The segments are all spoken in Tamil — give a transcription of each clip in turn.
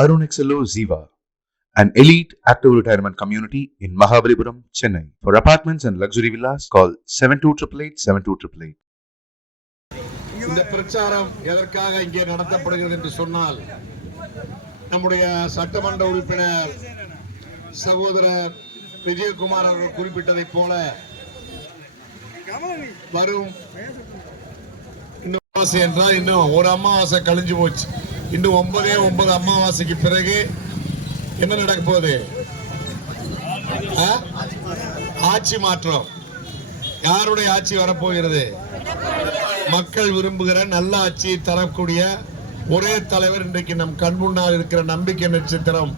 Arun XLO Ziva, an elite active retirement community in Mahabalipuram, Chennai. For apartments and luxury villas, call 7288 இந்த பிரச்சாரம் எதற்காக இங்கே நடத்தப்படுகிறது என்று சொன்னால், நம்முடைய சட்டமன்ற உறுப்பினர் சகோதரர் விஜயகுமார் அவர்கள் குறிப்பிட்டதை போல வரும் என்றால் இன்னும் ஒரு அமாவாசை கழிஞ்சு போச்சு. இன்னும் 9 அமாவாசைக்கு பிறகு என்ன நடக்க போகுது? ஆட்சி மாற்றம். யாருடைய ஆட்சி வரப்போகிறது? மக்கள் விரும்புகிற நல்ல ஆட்சியை தரக்கூடிய ஒரே தலைவர் இன்றைக்கு நம் கண்முன்னால் இருக்கிற நம்பிக்கை நட்சத்திரம்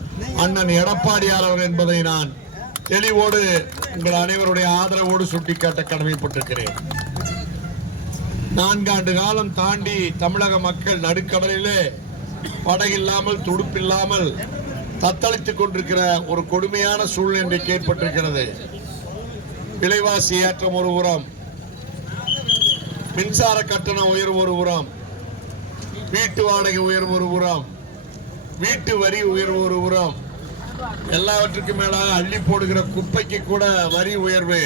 அண்ணன் எடப்பாடியார் அவர் என்பதை நான் தெளிவோடு உங்கள் அனைவருடைய ஆதரவோடு சுட்டிக்காட்ட கடமைப்பட்டிருக்கிறேன். 4 ஆண்டு காலம் தாண்டி தமிழக மக்கள் நடுக்கடலிலே படகில்லாமல் துடுப்பில்லாமல் தத்தளித்துக் கொண்டிருக்கிற ஒரு கொடுமையான சூழ்நிலை இன்றைக்கு ஏற்பட்டிருக்கிறது. விலைவாசி ஏற்றம் ஒரு புறம், மின்சார கட்டணம் உயர்வு ஒரு புறம், வீட்டு வாடகை உயர்வு ஒரு புறம், வீட்டு வரி உயர்வு ஒரு புறம், எல்லாவற்றுக்கும் மேலாக அள்ளி போடுகிற குப்பைக்கு கூட வரி உயர்வு.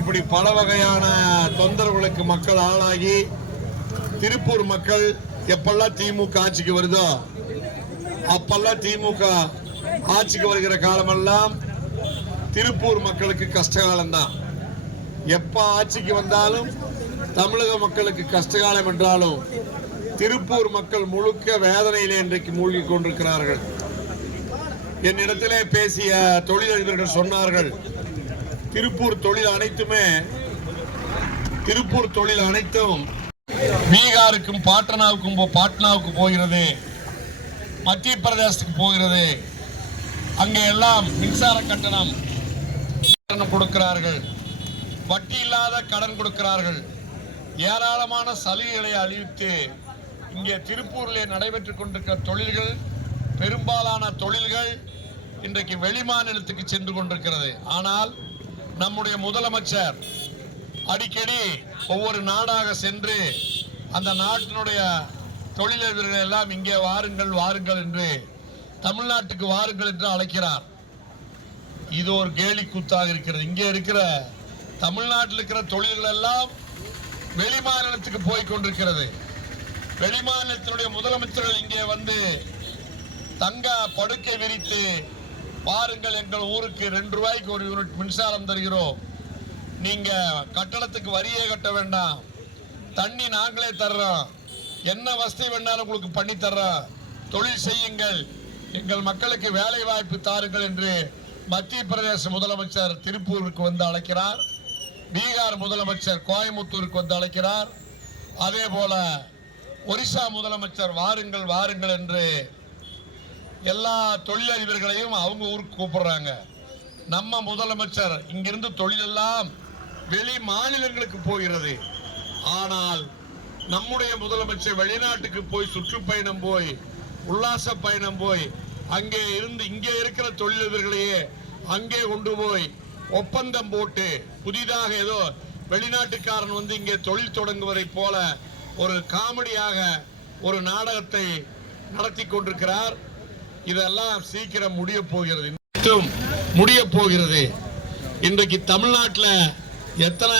இப்படி பல வகையான தொந்தரவுகளுக்கு மக்கள் ஆளாகி, திருப்பூர் மக்கள் எப்பெல்லாம் திமுக ஆட்சிக்கு வருதோ அப்பெல்லாம் திமுக ஆட்சிக்கு வருகிற காலமெல்லாம் திருப்பூர் மக்களுக்கு கஷ்டகாலம் தான். எப்ப ஆட்சிக்கு வந்தாலும் தமிழக மக்களுக்கு கஷ்டகாலம் என்றாலும் திருப்பூர் மக்கள் முழுக்க வேதனையிலே இன்றைக்கு மூழ்கி கொண்டிருக்கிறார்கள். என்னிடத்திலே பேசிய தொழிலதிபர்கள் சொன்னார்கள், திருப்பூர் தொழில் அனைத்தும் பீகாருக்கும் பாட்னாவுக்கும் போகிறது, மத்திய பிரதேசத்துக்கு போகிறது. அங்கே எல்லாம் மின்சார கட்டணம் கொடுக்கிறார்கள், வட்டி இல்லாத கடன் கொடுக்கிறார்கள், ஏராளமான சலுகைகளை அளித்து இங்கே திருப்பூரிலே நடைபெற்றுக் கொண்டிருக்கிற தொழில்கள், பெரும்பாலான தொழில்கள் இன்றைக்கு வெளிமாநிலத்துக்கு சென்று கொண்டிருக்கிறது. ஆனால் நம்முடைய முதலமைச்சர் அடிக்கடி ஒவ்வொரு நாடாக சென்று அந்த நாட்டினுடைய தொழிலதிபர்கள் எல்லாம் இங்கே வாருங்கள் என்று, தமிழ்நாட்டுக்கு வாருங்கள் என்று அழைக்கிறார். இது ஒரு கேலி கூத்தாக இருக்கிறது. இங்கே இருக்கிற தமிழ்நாட்டில் இருக்கிற தொழில்கள் எல்லாம் வெளிமாநிலத்துக்கு போய் கொண்டிருக்கிறது. வெளிமாநிலத்தினுடைய முதலமைச்சர்கள் இங்கே வந்து தங்க படுக்கை விரித்து, பாருங்கள் எங்கள் ஊருக்கு 2 ரூபாய்க்கு ஒரு யூனிட் மின்சாரம் தருகிறோம், நீங்க கட்டணத்துக்கு வரியே கட்ட வேண்டாம், தண்ணி நாங்களே தர்றோம், என்ன வசதி வேணாலும் உங்களுக்கு பண்ணி தர்றோம், தொழில் செய்யுங்கள், எங்கள் மக்களுக்கு வேலை வாய்ப்பு தாருங்கள் என்று மத்திய பிரதேச முதலமைச்சர் திருப்பூருக்கு வந்து அழைக்கிறார். பீகார் முதலமைச்சர் கோயம்புத்தூருக்கு வந்து அழைக்கிறார். அதே போல ஒரிசா முதலமைச்சர் வாருங்கள் என்று எல்லா தொழிலதிபர்களையும் அவங்க ஊருக்கு கூப்பிடுறாங்க. நம்ம முதலமைச்சர் இங்கிருந்து தொழிலெல்லாம் வெளி மாநிலங்களுக்கு போகிறது. ஆனால் நம்முடைய முதலமைச்சர் வெளிநாட்டுக்கு போய் சுற்றுப்பயணம் போய் உல்லாச பயணம் போய் அங்கே இருந்து இங்கே இருக்கிற தொழிலதிபர்களையே அங்கே கொண்டு போய் ஒப்பந்தம் போட்டு, புதிதாக ஏதோ வெளிநாட்டுக்காரன் வந்து இங்கே தொழில் தொடங்குவதை போல ஒரு காமெடியாக ஒரு நாடகத்தை நடத்தி கொண்டிருக்கிறார். இதெல்லாம் சீக்கிரம் முடிய போகிறது. இன்றைக்கு தமிழ்நாட்டில் எத்தனை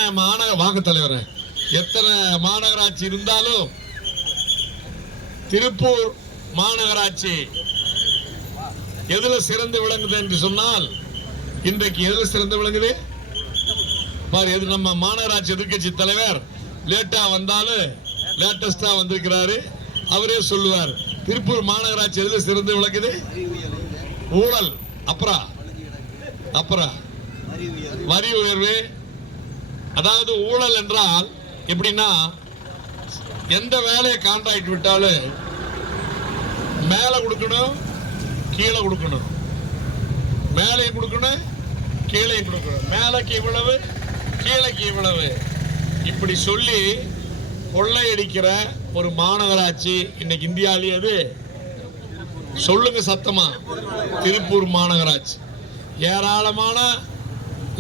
மாநகராட்சி இருந்தாலும் திருப்பூர் மாநகராட்சி எதுல சிறந்து விளங்குது என்று சொன்னால், இன்றைக்கு எதுல சிறந்து விளங்குது பாரு. எது நம்ம மாநகராட்சி எதிர்கட்சி தலைவர் லேட்டா வந்தாலும் லேட்டஸ்டா வந்திருக்கிறாரு, அவரே சொல்லுவார், திருப்பூர் மாநகராட்சி எதுல சிறந்து விளங்குது? ஊழல், அப்புறம் வரி உயர்வு. அதாவது ஊழல் என்றால் எப்படின்னா, எந்த வேலையை கான்ட்ராக்ட் விட்டாலும் மேல கொடுக்கணும், கீழே கொடுக்கணும், மேலையும் கொடுக்கணும், கீழே கொடுக்கணும், மேலைக்கு இவ்வளவு, கீழைக்கு இவ்வளவு, இப்படி சொல்லி கொள்ளையடிக்கிற ஒரு மாநகராட்சி இன்னைக்கு இந்தியாவிலே. அது சொல்லுங்க சத்தமா, திருப்பூர் மாநகராட்சி ஏராளமான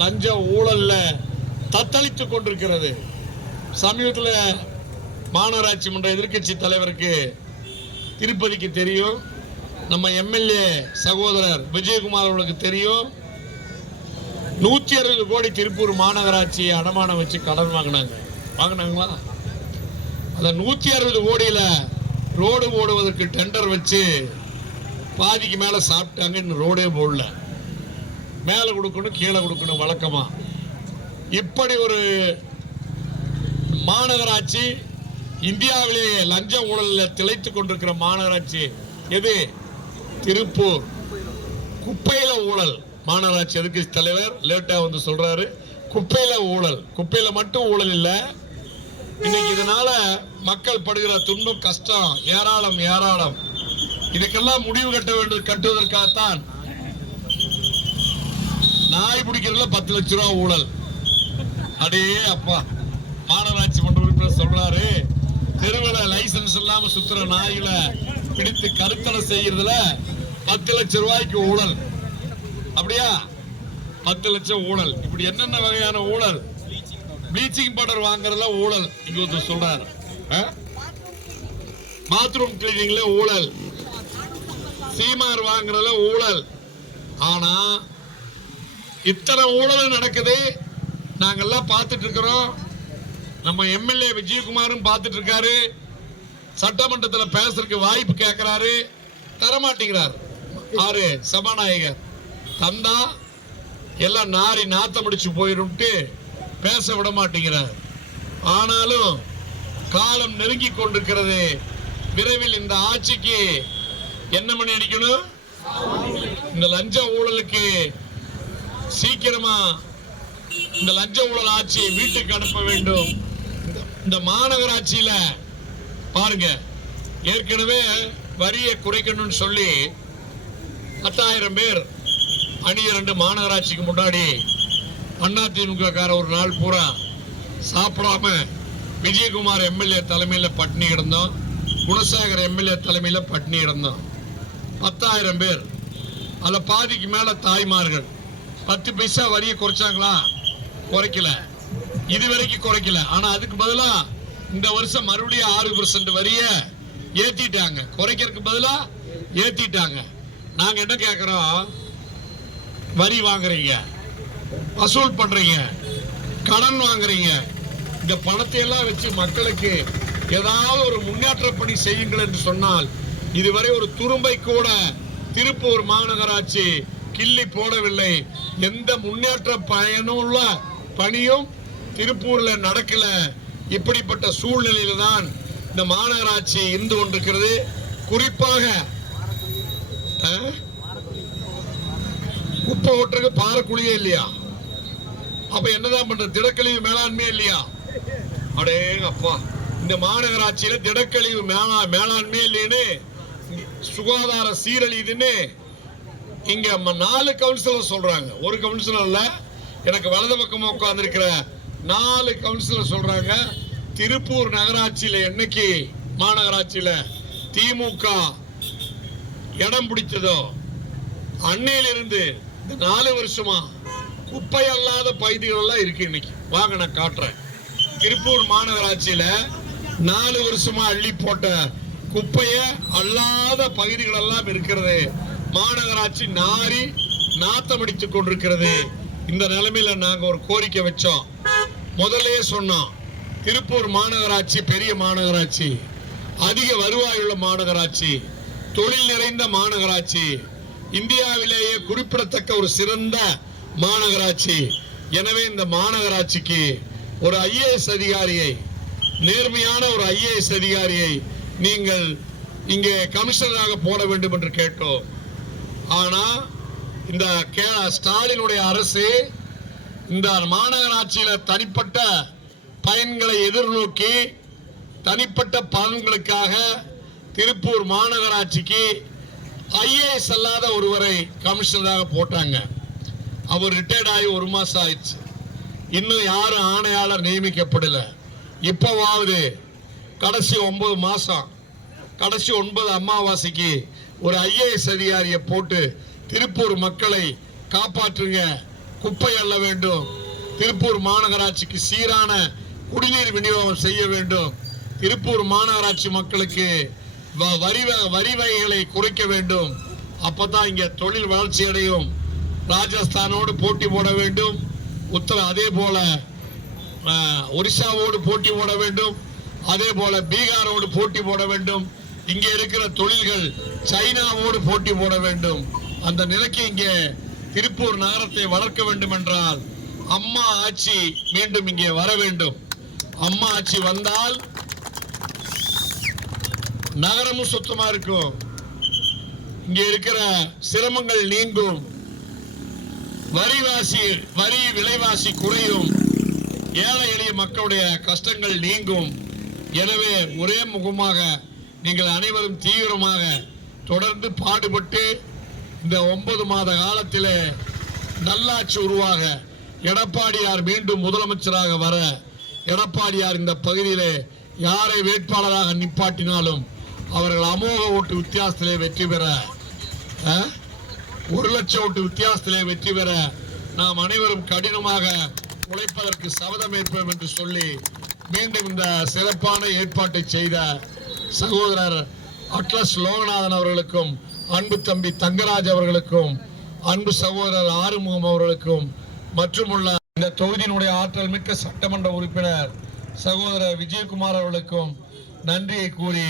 லஞ்ச ஊழல்ல தத்தளித்துக் கொண்டிருக்கிறது. சமீபத்தில் மாநகராட்சி மன்ற எதிர்கட்சி தலைவருக்கு திருப்பதிக்கு தெரியும், நம்ம எம்எல்ஏ சகோதரர் விஜயகுமார் அவர்களுக்கு தெரியும். 160 கோடி திருப்பூர் மாநகராட்சி அடமானம் வச்சு கடன் வாங்கினாங்களா? அந்த 160 கோடியில ரோடு போடுவதற்கு டெண்டர் வச்சு பாதிக்கு மேல சாப்பிட்டாங்க. இன்னும் ரோடே போடல. மேல கொடுக்கணும் கீழே கொடுக்கணும் வழக்கமா. இப்படி ஒரு மாநகராட்சி, இந்தியாவிலேயே லஞ்ச ஊழலில் திளைத்துக் கொண்டிருக்கிற மாநகராட்சி எது? திருப்பூர். குப்பையில ஊழல் மாநகராட்சி எதிர்க்கட்சி தலைவர் லேட்டா வந்து சொல்றாரு. குப்பையில ஊழல். குப்பையில மட்டும் ஊழல் இல்ல, இன்னைக்கு இதனால மக்கள் படுகிற துன்பம் கஷ்டம் ஏராளம் ஏராளம். இதுக்கெல்லாம் முடிவு கட்டுவதற்காகத்தான் நாய் பிடிக்கிறதுல 10 லட்சம் ரூபாய் ஊழல். அடே அப்பா, மாநகராட்சி மன்ற உறுப்பினர் சொல்றாரு, தெருவில் லைசன்ஸ் இல்லாம சுத்துற நாய்களை பிடித்து கருத்தடை செய்யறதுல 10 லட்சம் ரூபாய்க்கு ஊழல். அப்படியா? 10 லட்சம் ஊழல். இப்படி என்னென்ன வகையான ஊழல்? ப்ளீச்சிங் பவுடர் வாங்குறதுல ஊழல் இங்க ஒருத்தர் சொல்றாரு. பாத்ரூம் கிளீனிங்ல ஊழல், சீமார் வாங்குறதுல ஊழல். ஆனா இத்தனை ஊழல் நடக்குது, நாங்கெல்லாம் பார்த்துட்டு இருக்கிறோம். நம்ம எம்எல்ஏ விஜயகுமாரும் பார்த்துட்டு இருக்காரு. சட்டமன்றத்தில் பேசுறதுக்கு வாய்ப்பு கேட்கிறாரு, தரமாட்டேங்கிறார். ஆறு சபாநாயகர் தந்தா எல்லாம் நாரி நாத்தம் முடிச்சு போயிடும்ட்டு பேச விட மாட்டேங்கிறார். ஆனாலும் காலம் நெருங்கி கொண்டிருக்கிறது. விரைவில் இந்த ஆட்சிக்கு என்ன மணி அடிக்கணும்? இந்த லஞ்ச ஊழலுக்கு சீக்கிரமா இந்த லஞ்ச ஊழல் ஆட்சியை வீட்டுக்கு அனுப்ப வேண்டும். இந்த மாநகராட்சியில பாருங்க, ஏற்கனவே வரியை குறைக்கணும்னு சொல்லி 10,000 பேர் அணிய மாநகராட்சிக்கு முன்னாடி அதிமுக கார ஒரு நாள் பூரா சாப்பிடாம விஜயகுமார் எம்எல்ஏ தலைமையில் பட்டினி கிடந்தோம். குணசாகர் எம்எல்ஏ தலைமையில் பட்டினி கிடந்தோம். 10,000 பேர். அதுல பாதிக்கு மேல தாய்மார்கள். 10 பைசா வரியை குறைச்சாங்களா? குறைக்கல. இதுவரைக்கும் குறைக்கல. ஆனா அதுக்கு பதிலா இந்த வருஷம் மறுபடியும் 6% வரிய ஏத்திட்டாங்க. குறைக்கிறதுக்கு பதிலா ஏத்திட்டாங்க. நாங்க என்ன கேட்கிறோம்? வரி வாங்குறீங்க, வசூல் பண்றீங்க, கடன் வாங்குறீங்க. இந்த பணத்தை எல்லாம் வச்சு மக்களுக்கு ஏதாவது ஒரு முன்னேற்ற பணி செய்யுங்கள் என்று சொன்னால், இதுவரை ஒரு துரும்பை கூட திருப்பூர் மாநகராட்சி கிள்ளி போடவில்லை. எந்த முன்னேற்ற பயனுள்ள பணியும் திருப்பூர்ல நடக்கல. இப்படிப்பட்ட சூழ்நிலையில தான் இந்த மாநகராட்சி இருந்து கொண்டிருக்கிறது. குறிப்பாக குப்பை ஓட்டுறதுக்கு பாறைக்குழியே இல்லையா? அப்ப என்னதான் பண்ற? திடக்கழிவு மேலாண்மையே இல்லையா? அடே அப்பா, இந்த மாநகராட்சியில திடக்கழிவு மேலாண்மையே இல்லைன்னு, சுகாதார சீரழிதுன்னு இங்க 4 கவுன்சிலர் சொல்றாங்க. ஒரு கவுன்சிலர் இல்ல, எனக்கு வலது பக்கமா உட்கார்ந்து இருக்கிற 4 கவுன்சிலர் சொல்றாங்க. திருப்பூர் நகராட்சியில என்னைக்கு மாநகராட்சியில திமுக இடம் பிடித்ததோ அன்னையிலிருந்து இந்த 4 வருஷமா குப்பை அல்லாத பகுதிகள் எல்லாம் இருக்கு. இன்னைக்கு வாங்க நான் காட்டுறேன். திருப்பூர் மாநகராட்சியில 4 வருஷமா அள்ளி போட்ட குப்பைய அல்லாத பகுதிகள் எல்லாம் இருக்கிறது. மாநகராட்சி நாரி நாத்தமடித்துக் கொண்டிருக்கிறது. இந்த நிலைமையில நாங்க ஒரு கோரிக்கை வச்சோம். முதலே சொன்னோம், திருப்பூர் மாநகராட்சி பெரிய மாநகராட்சி, அதிக வருவாய் உள்ள மாநகராட்சி, தொழில் நிறைந்த மாநகராட்சி, இந்தியாவிலேயே குறிப்பிடத்தக்க ஒரு சிறந்த மாநகராட்சி. எனவே இந்த மாநகராட்சிக்கு ஒரு ஐஏஎஸ் அதிகாரியை, நேர்மையான ஒரு ஐஏஎஸ் அதிகாரியை நீங்கள் இங்கே கமிஷனராக போட வேண்டும் என்று கேட்டோம். ஆனா இந்த ஸ்டாலினுடைய அரசு இந்த மாநகராட்சியில தனிப்பட்ட பயன்களை எதிர்நோக்கி தனிப்பட்ட பலன்களுக்காக திருப்பூர் மாநகராட்சிக்கு ஐஏஎஸ் அல்லாத ஒருவரை கமிஷனராக போட்டாங்க. அவர் ரிட்டையர்ட் ஆகி 1 மாசம் ஆயிடுச்சு. இன்னும் யாரும் ஆணையாளர் நியமிக்கப்படல. இப்பவாவது கடைசி 9 மாசம், கடைசி 9 அமாவாசைக்கு ஒரு ஐஏஎஸ் அதிகாரியை போட்டு திருப்பூர் மக்களை காப்பாற்றுங்க, குப்பை அள்ள வேண்டும், திருப்பூர் மாநகராட்சிக்கு சீரான குடிநீர் விநியோகம் செய்ய வேண்டும், திருப்பூர் மாநகராட்சி மக்களுக்கு வரி வகைகளை குறைக்க வேண்டும். அப்பதான் இங்க தொழில் வளர்ச்சி அடையும். ராஜஸ்தானோடு போட்டி போட வேண்டும். அதே போல ஒரிசாவோடு போட்டி போட வேண்டும். அதே போல பீகாரோடு போட்டி போட வேண்டும். இங்க இருக்கிற தொழில்கள் சைனாவோடு போட்டி போட வேண்டும். அந்த நிலைக்கு இங்கே திருப்பூர் நகரத்தை வளர்க்க வேண்டும் என்றால் அம்மா ஆட்சி மீண்டும் இங்கே வர வேண்டும். அம்மா ஆட்சி வந்தால் நகரமும் சுத்தமா இருக்கும். இங்க இருக்கிற சிரமங்கள் நீங்கும். வரி விலைவாசி குறையும். ஏழை எளிய மக்களுடைய கஷ்டங்கள் நீங்கும். எனவே ஒரே முகமாக நீங்கள் அனைவரும் தீவிரமாக தொடர்ந்து பாடுபட்டு இந்த 9 மாத காலத்திலே நல்லாட்சி உருவாக எடப்பாடியார் மீண்டும் முதலமைச்சராக வர, எடப்பாடியார் இந்த பகுதியிலே யாரை வேட்பாளராக நிப்பாட்டினாலும் அவர்கள் அமோக ஓட்டு வித்தியாசத்திலே வெற்றி பெற, 1 லட்சம் ஓட்டு வித்தியாசத்திலே வெற்றி பெற நாம் அனைவரும் கடினமாக உழைப்பதற்கு சபதம் ஏற்போம் என்று சொல்லி மீண்டும் இந்த சிறப்பான ஏற்பாட்டை செய்த சகோதரர் அட்லஸ் லோகநாதன் அவர்களுக்கும், அன்பு தம்பி தங்கராஜ் அவர்களுக்கும், அன்பு சகோதரர் ஆறுமுகம் அவர்களுக்கும் மற்றும் உள்ள இந்த தொகுதியினுடைய ஆற்றல் மிக்க சட்டமன்ற உறுப்பினர் சகோதரர் விஜயகுமார் அவர்களுக்கும் நன்றியை கூறி